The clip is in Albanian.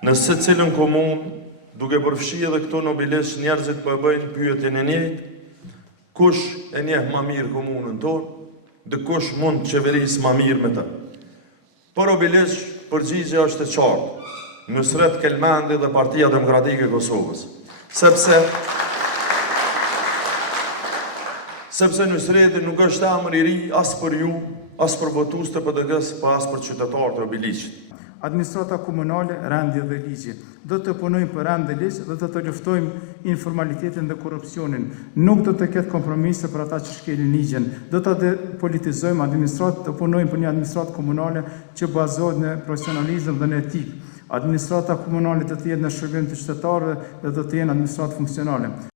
Në secilën komunë, duke përfshi edhe këto nobilesh, njerëzit po e bëjnë pyetjen e njëjtë, kush e njeh më mirë komunën tonë, dhe kush mund të qeverisë më mirë me të. Por nobilesh, përgjigja është e qartë, Nusret Kelmendi dhe Partia Demokratike e Kosovës. Sepse Nusreti nuk është emër i ri as për ju, as për votues të PD-s, po as për qytetarët e Obiliqit. Administrata komunale, rendje dhe ligji. Do të punojmë për rend dhe ligj dhe do të luftojmë informalitetin dhe korrupsionin. Nuk do të ketë kompromise për ata që shkelin ligjen. Do të depolitizojmë administratë, të punojmë për një administratë komunale që bazohet në profesionalizëm dhe në etikë. Administrata komunale do të jetë në shërbim të qytetarëve dhe do të jenë administratë funksionale.